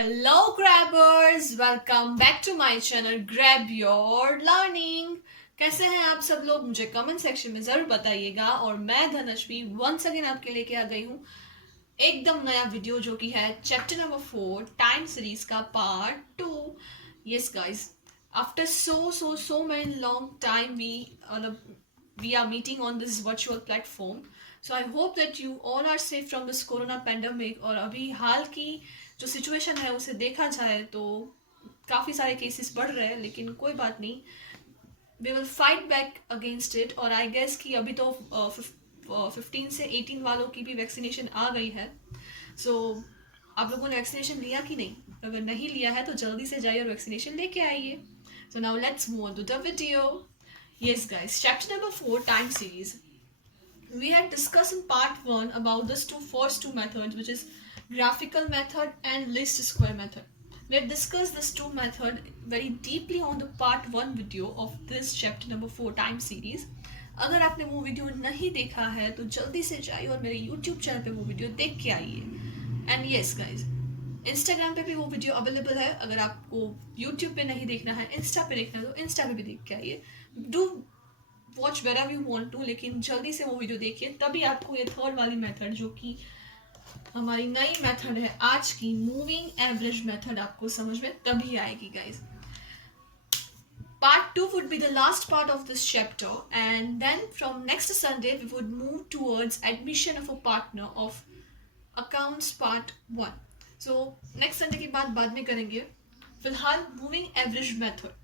Hello grabbers, welcome back to my channel Grab Your Learning। कैसे हैं आप सब लोग? मुझे कमेंट सेक्शन में जरूर बताइएगा। और मैं धनश्वी वंस अगेन आपके लेके आ गई हूँ एकदम नया वीडियो, जो कि है चैप्टर नंबर 4 टाइम सीरीज का part 2। Yes guys, after so many long time we are meeting on this virtual platform. So I hope that you all are safe from this corona pandemic। और अभी हाल की जो situation है उसे देखा जाए तो काफ़ी सारे केसेस बढ़ रहे हैं, लेकिन कोई बात नहीं, we will fight back against it. और आई गेस कि अभी तो 15 से 18 वालों की भी वैक्सीनेशन आ गई है। सो आप लोगों ने वैक्सीनेशन लिया कि नहीं? अगर नहीं लिया है तो जल्दी से जाइए और वैक्सीनेशन लेके आइए। So now let's move on to the video. Yes, guys, chapter number 4 time series. We had discussed in part 1 about this first two methods, which is graphical method and least square method. We had discussed this two method very deeply on the part 1 video of this chapter number 4 time series. अगर आपने वो video नहीं देखा है तो जल्दी से जाइए और मेरे YouTube चैनल पे वो वीडियो देख के आइए। एंड यस गाइज, इंस्टाग्राम पे भी वो वीडियो अवेलेबल है। अगर आपको यूट्यूब पे नहीं देखना है, इंस्टा पे देखना है, तो इंस्टा पे भी देख के आइए। Do watch wherever you want to, लेकिन जल्दी से वो वीडियो देखिए, तभी आपको ये थर्ड वाली मेथड, जो कि हमारी नई मेथड है आज की, मूविंग एवरेज मेथड, आपको समझ में तभी आएगी guys. Part 2 would be the last part of this chapter, and then from next Sunday we would move towards admission of a partner of accounts part 1. So next Sunday की बाद में करेंगे। फिलहाल moving average method,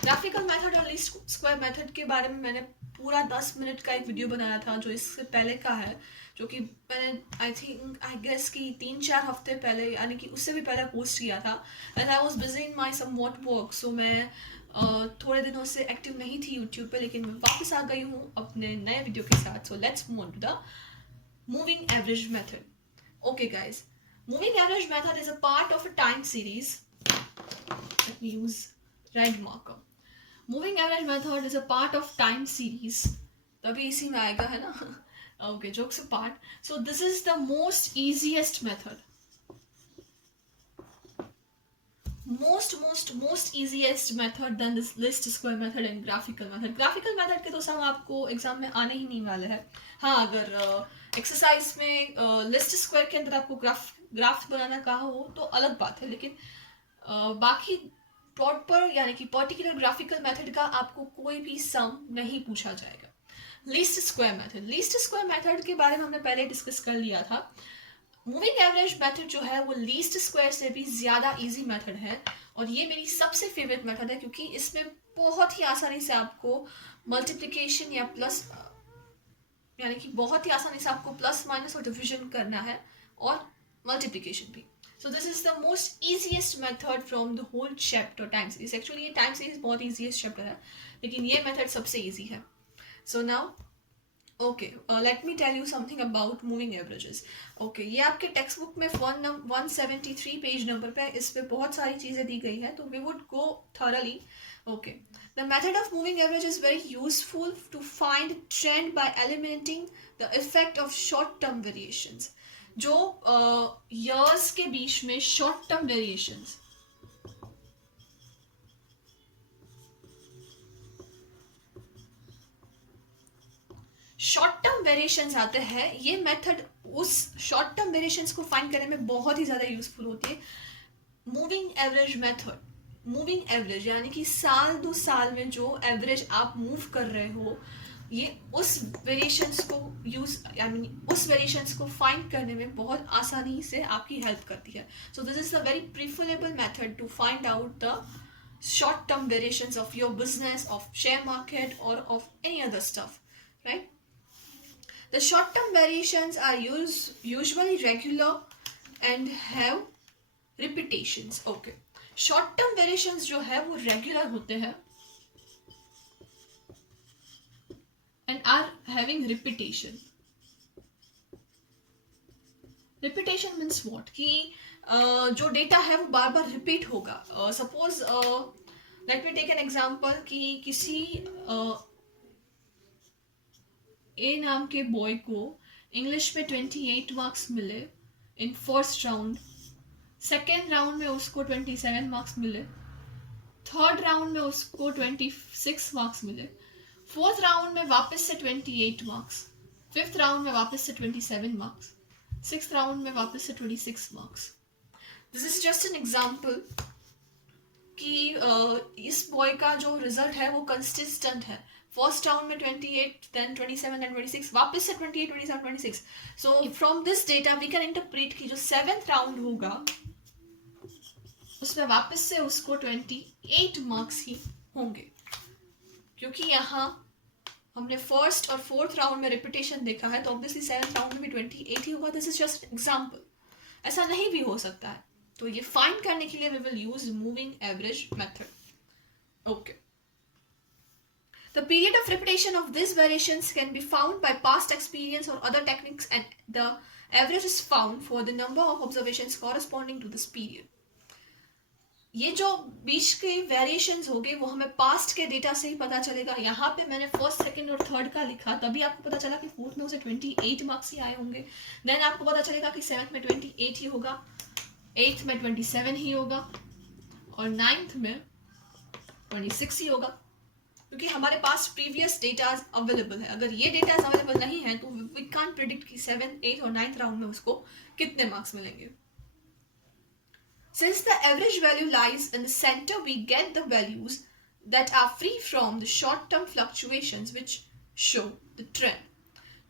graphical method और least square method के बारे में मैंने पूरा 10 मिनट का एक वीडियो बनाया था, जो इससे पहले का है, जो कि मैंने आई गेस कि 3-4 हफ्ते पहले, यानी कि उससे भी पहले पोस्ट किया था। And I was busy in my somewhat work, so मैं थोड़े दिनों से एक्टिव नहीं थी यूट्यूब पे, लेकिन मैं वापस आ गई हूँ अपने नए वीडियो के साथ। So let's move on to the moving average method. Okay guys, moving average method is a part of a time series. Let me use red marker. Moving average method is a part of time series. तभी इसी में आएगा, है ना? Okay, jokes apart. So this is the most easiest method. Most easiest method than this list square method and graphical method. Graphical method के तो सब आपको एग्जाम में आने ही नहीं वाले हैं। हाँ, अगर एक्सरसाइज में लिस्ट स्क्वायर के अंदर आपको ग्राफ बनाना कहा हो तो अलग बात है, लेकिन बाकी प्रॉपर यानी कि पर्टिकुलर ग्राफिकल मेथड का आपको कोई भी सम नहीं पूछा जाएगा। लीस्ट स्क्वायर मेथड के बारे में हमने पहले डिस्कस कर लिया था। मूविंग एवरेज मेथड जो है वो लीस्ट स्क्वायर से भी ज़्यादा इजी मेथड है, और ये मेरी सबसे फेवरेट मेथड है, क्योंकि इसमें बहुत ही आसानी से आपको मल्टीप्लिकेशन या प्लस, यानी कि बहुत ही आसानी से आपको प्लस माइनस और डिविजन करना है, और मल्टीप्लिकेशन भी। So this is the most easiest method from the whole chapter time series. Actually ये टाइम सीरीज बहुत ईजीएस्ट चैप्टर है, लेकिन ये मेथड सबसे ईजी है। So now okay, let me tell you something about moving averages. Okay, ये आपके text book में 173 पेज नंबर पे इस पे बहुत सारी चीज़ें दी गई हैं, तो we would go thoroughly. Okay, the method of moving average is very useful to find trend by eliminating the effect of short term variations. जो ईयर्स के बीच में short term variations, short term variations आते हैं, ये method उस short term variations को find करने में बहुत ही ज़्यादा यूजफुल होती है। Moving average method, moving average यानी कि साल दो साल में जो एवरेज आप मूव कर रहे हो, ये उस वेरिएशंस को यानी उस वेरिएशंस को फाइंड करने में बहुत आसानी से आपकी हेल्प करती है। So this is a very preferable method to find out the short term variations of your business, of share market, or of any other stuff, right? The short term variations are usually regular and have repetitions. Okay, short term variations जो है वो regular होते हैं and are having repetition. Repetition means what? कि जो data है वो बार बार रिपीट होगा। Suppose let me take an example कि किसी ए नाम के बॉय को इंग्लिश में 28 मार्क्स मिले in first round second round में उसको 27 मार्क्स मिले, थर्ड राउंड में उसको 26 मार्क्स मिले, फोर्थ राउंड में वापस से 28 मार्क्स, फिफ्थ राउंड में वापस से 27 मार्क्स, सिक्स्थ राउंड में वापस से 26 marks. This is just an example कि इस बॉय का जो रिजल्ट है वो कंसिस्टेंट है. फर्स्ट राउंड में 28, देन 27, देन 26, वापस से 28, 27, 26. So from this data we can interpret कि जो सेवेंथ राउंड होगा उसमें वापस से उसको 28 मार्क्स ही होंगे, क्योंकि यहाँ हमने फर्स्ट और फोर्थ राउंड में रिपीटेशन देखा है, तो ऑब्वियसली सेवेंथ राउंड में भी 28 ही होगा. दिस इज जस्ट एग्जाम्पल, ऐसा नहीं भी हो सकता है. तो ये फाइंड करने के लिए we will use moving average method. Okay. The period of repetition of these variations can be found by past experience or other techniques, and the average is found for the number of observations corresponding to this period. ये जो बीच के variations होंगे वो हमें past के data से ही पता चलेगा. यहाँ पे मैंने फर्स्ट, सेकंड और थर्ड का लिखा, तभी आपको पता चला कि फोर्थ में उसे 28 मार्क्स ही आए होंगे. देन आपको पता चलेगा कि सेवन्थ में 28 ही होगा, एट्थ में 27 ही होगा और नाइन्थ में 26 ही होगा, क्योंकि हमारे पास प्रीवियस डेटा अवेलेबल है. अगर ये डेटा अवेलेबल नहीं है तो वी कांट प्रेडिक्ट कि 7, 8 और 9th राउंड में उसको कितने मार्क्स मिलेंगे. Since the average value lies in the center, we get the values that are free from the short-term fluctuations which show the trend.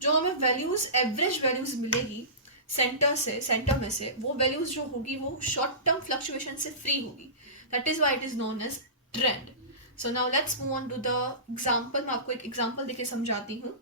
जो हमें values, average values मिलेगी centre में से, वो values जो होगी वो short-term fluctuation से free होगी. That is why it is known as trend. So now let's move on to the example. मैं आपको एक example देके समझाती हूँ.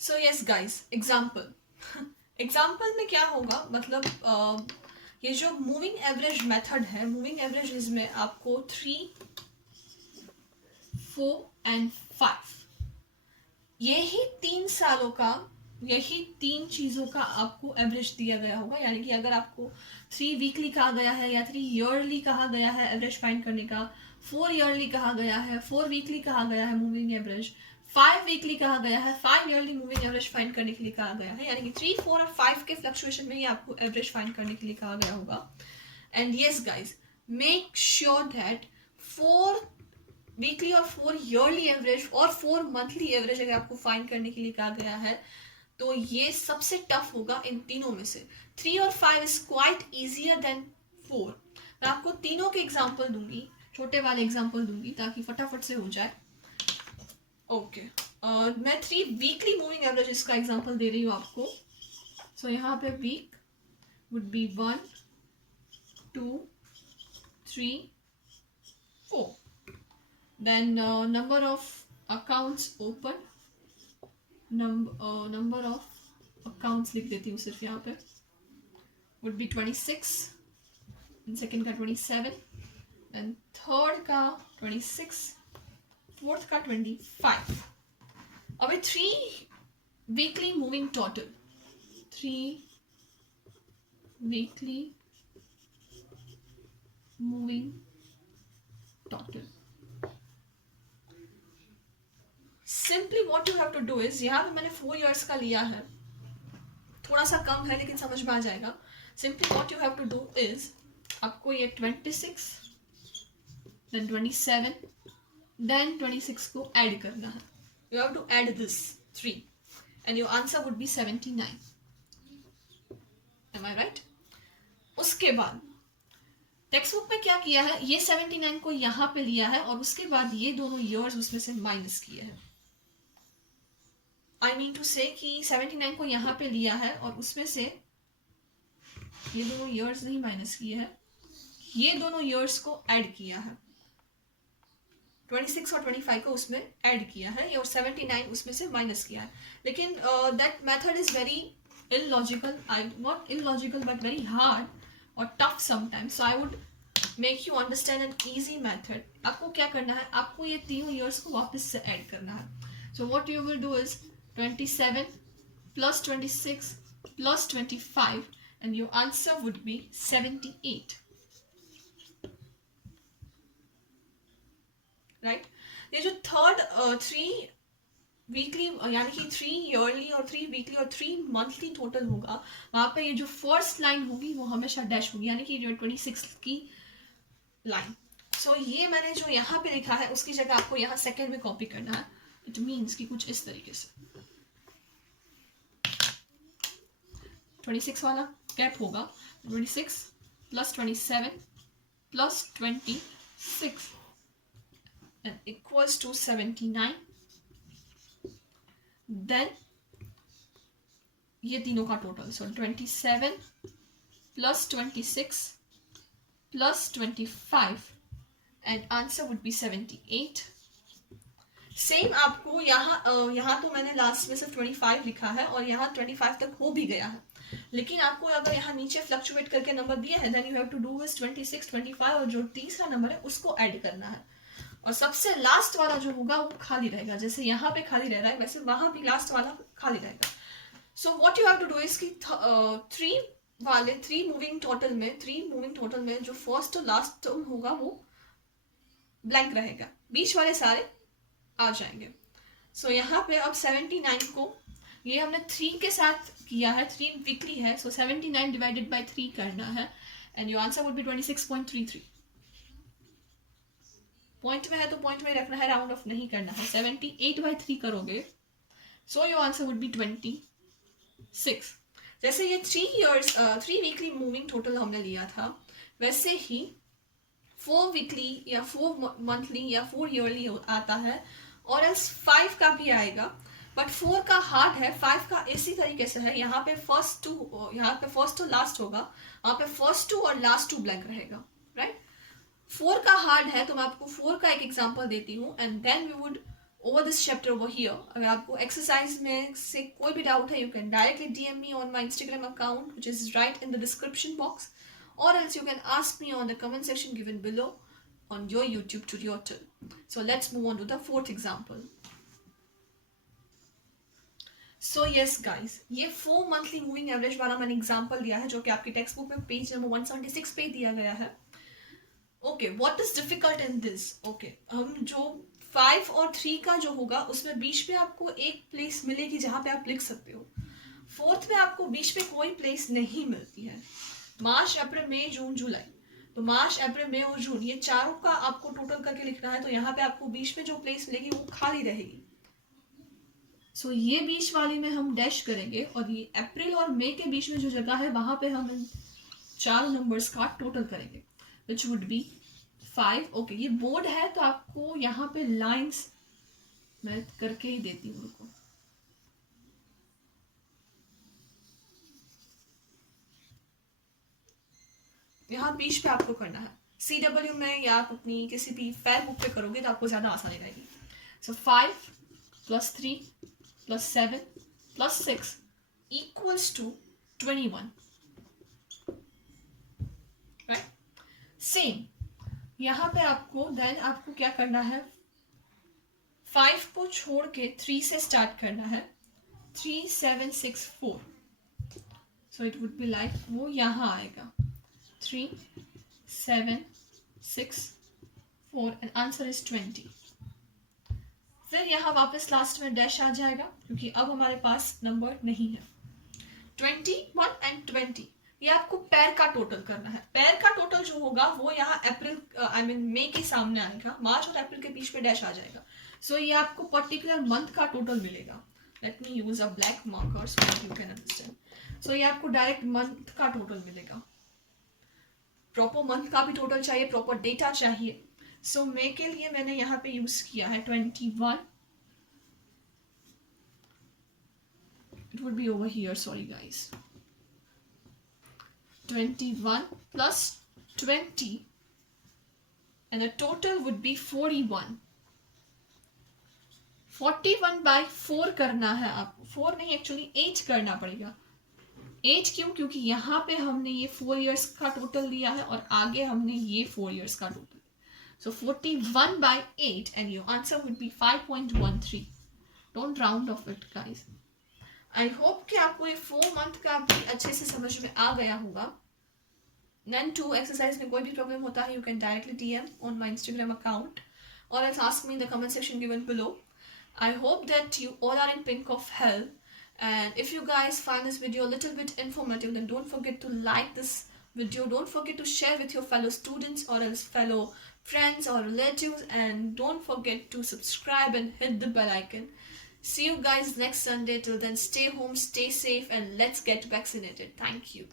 So yes guys, example. Example में क्या होगा, मतलब ये जो मूविंग एवरेज मेथड है, मूविंग एवरेज इसमें आपको 3, 4 एंड 5 यही 3 सालों का, यही 3 चीज़ों का आपको एवरेज दिया गया होगा. यानी कि अगर आपको 3 वीकली कहा गया है या 3 ईयरली कहा गया है एवरेज फाइंड करने का, 4 ईयरली कहा गया है, 4 वीकली कहा गया है मूविंग एवरेज, 5 वीकली कहा गया है, 5 ईयरली मूविंग एवरेज फाइंड करने के लिए कहा गया है. यानी कि 3, 4 और 5 के फ्लक्चुएशन में ही आपको एवरेज फाइंड करने के लिए कहा गया होगा. And yes guys, make sure that 4 weekly और 4 ईयरली एवरेज और 4 मंथली एवरेज अगर आपको फाइंड करने के लिए कहा गया है तो ये सबसे टफ होगा इन तीनों में से. 3 और 5 इज क्वाइट ईजियर देन 4. मैं आपको तीनों के एग्जाम्पल दूंगी, छोटे वाले एग्जाम्पल दूंगी ताकि फटाफट से हो जाए. ओके. मैं 3 वीकली मूविंग एवरेजेस का एग्जांपल दे रही हूँ आपको. सो यहाँ पे week would be 1, 2, 3, 4. Then number of accounts open, number of accounts लिख देती हूँ सिर्फ यहाँ पे, वुड बी 26, सेकेंड का 27, देन थर्ड का 26, फोर्थ का 25. अभी 3 weekly moving total, 3 weekly moving total. Simply what you have to do is, यहाँ पे मैंने 4 इयर्स का लिया है, थोड़ा सा कम है लेकिन समझ में आ जाएगा. Simply what you have to do is, आपको ये 26 देन 27 देन 26 को ऐड करना है. You have to add this 3 and your answer would be 79. Am I right? उसके बाद टेक्स्ट बुक में क्या किया है, ये 79 को यहाँ पे लिया है और उसके बाद ये दोनों ईयर्स उसमें से माइनस किए हैं. I mean to say कि 79 को यहाँ पे लिया है और उसमें से ये दोनों ईयर्स नहीं माइनस किए हैं, ये दोनों ईयर्स को ऐड किया है. 26 और 25 को उसमें ऐड किया है और 79 उसमें से माइनस किया है. लेकिन that method is very illogical, not illogical but very hard और tough sometimes. So I would make you understand an easy method. आपको क्या करना है, आपको ये तीनों ईयर्स को वापस से ऐड करना है. सो what you will do is 27 plus 26 plus 25 and your answer would be 78. Right. ये जो थर्ड 3 वीकली यानी कि 3 ईयरली और 3 वीकली और 3 मंथली टोटल होगा, वहाँ पे ये जो फर्स्ट लाइन होगी वो हमेशा डैश होगी, यानी कि जो 26 की लाइन। सो ये मैंने जो यहाँ पे लिखा है उसकी जगह आपको यहाँ सेकेंड में कॉपी करना है। इट मीन्स कि कुछ इस तरीके से 26 वाला गैप होगा, 26 plus 27 plus 26 and equals to 79। Then ये तीनों का total, so 27 plus 26 plus 25 and answer would be 78। Same आपको यहाँ तो मैंने लास्ट में सिर्फ 25 लिखा है और यहाँ 25 तक हो भी गया है, लेकिन आपको अगर यहाँ नीचे फ्लक्चुएट करके नंबर दिए हैं then you have to do is 26, 25 और जो तीसरा नंबर है उसको ऐड करना है, और सबसे लास्ट वाला जो होगा वो खाली रहेगा। जैसे यहाँ पे खाली रह रहा है वैसे वहां भी लास्ट वाला खाली रहेगा। So what you have to do is कि 3 मूविंग टोटल में जो फर्स्ट तो लास्ट टर्म होगा वो ब्लैंक रहेगा, बीच वाले सारे आ जाएंगे। सो यहाँ पे अब 79 को ये हमने 3 के साथ किया है, 3 वीकली है, सो 79 डिवाइडेड बाय 3 करना है and your answer would B 26.33। Point में है तो पॉइंट में रखना है, राउंड ऑफ नहीं करना है। 78/3 करोगे so your answer would B 26। जैसे ये 3 वीकली मूविंग टोटल हमने लिया था, वैसे ही 4 वीकली या 4 मंथली या 4 ईयरली आता है, और एल्स 5 का भी आएगा, बट 4 का हार्ड है, 5 का इसी तरीके से है। यहाँ पे फर्स्ट टू लास्ट होगा, वहाँ पे फर्स्ट टू और लास्ट टू ब्लैंक रहेगा, राइट। 4 का हार्ड है तो मैं आपको 4 का एक एग्जांपल देती हूँ and then we would over this chapter over here. अगर आपको एक्सरसाइज में से कोई भी डाउट है you can directly DM me on my Instagram account which is right in the description box, or else you can ask me on the comment section given below on your YouTube tutorial. So let's move on to the 4th example. So yes guys, ये 4 monthly moving average वाला मैंने example दिया है जो कि आपकी text book में page number 176 पे दिया गया है। Okay, what is difficult in this? Okay, हम जो 5 और 3 का जो होगा उसमें बीच में आपको एक प्लेस मिलेगी जहाँ पे आप लिख सकते हो। 4th में आपको बीच में कोई प्लेस नहीं मिलती है। मार्च, अप्रैल, मई, जून, जुलाई, तो मार्च, अप्रैल, मई और जून ये चारों का आपको टोटल करके लिखना है, तो यहाँ पे आपको बीच में जो प्लेस मिलेगी वो खाली रहेगी। सो ये बीच वाली में हम डैश करेंगे और ये अप्रैल और मई के बीच में जो जगह है वहां पे हम इन 4 नंबर्स का टोटल करेंगे विच वुड बी 5। ओके, ये बोर्ड है तो आपको यहाँ पे लाइन्स मैं करके ही देती हूँ उनको। यहाँ बीच पे आपको करना है, CW में या आप अपनी किसी भी फेयर बुक पे करोगे तो आपको ज़्यादा आसानी रहेगी। सो 5 + 3 + 7 + 6 equals to 21, राइट। सेम यहाँ पे आपको देन आपको क्या करना है, 5 को छोड़ के 3 से स्टार्ट करना है, 3 7 6 4। So it would be like वो यहाँ आएगा 3 7 6 4 एंड आंसर इज 20। फिर यहाँ वापस लास्ट में डैश आ जाएगा क्योंकि अब हमारे पास नंबर नहीं है। 21 एंड 20 ये आपको पैर का टोटल करना है। पैर का टोटल जो होगा वो यहाँ अप्रैल मई के सामने आएगा, मार्च और अप्रैल के बीच में डैश आ जाएगा। सो ये आपको पर्टिकुलर मंथ का टोटल मिलेगा। Let me use a black marker so that you can understand. So ये आपको डायरेक्ट मंथ का टोटल मिलेगा। प्रॉपर मंथ का भी टोटल चाहिए, प्रॉपर डेटा चाहिए। सो मई के लिए मैंने यहाँ पे यूज किया है 21। It would be over here, sorry guys. 21 plus 20 and the total would be 41. 41/4 करना है आपको, 4 नहीं एक्चुअली 8 करना पड़ेगा। 8 क्यों? क्योंकि यहाँ पे हमने ये 4 इयर्स का टोटल लिया है और आगे हमने ये 4 इयर्स का total. So 41/8 and your answer would be 5.13. Don't round off it guys. I hope कि आपको ये 4 मंथ का भी अच्छे से समझ में आ गया होगा। नन 2 एक्सरसाइज में कोई भी प्रॉब्लम होता है you can directly DM on my Instagram account और else ask me in the comment section given below. I hope that you all are in pink of health. And if you guys find this video a little bit informative, then don't forget to like this video. Don't forget to share with your fellow students or else fellow friends or relatives. And don't forget to subscribe and hit the bell icon. See you guys next Sunday. Till then, stay home, stay safe, and let's get vaccinated. Thank you.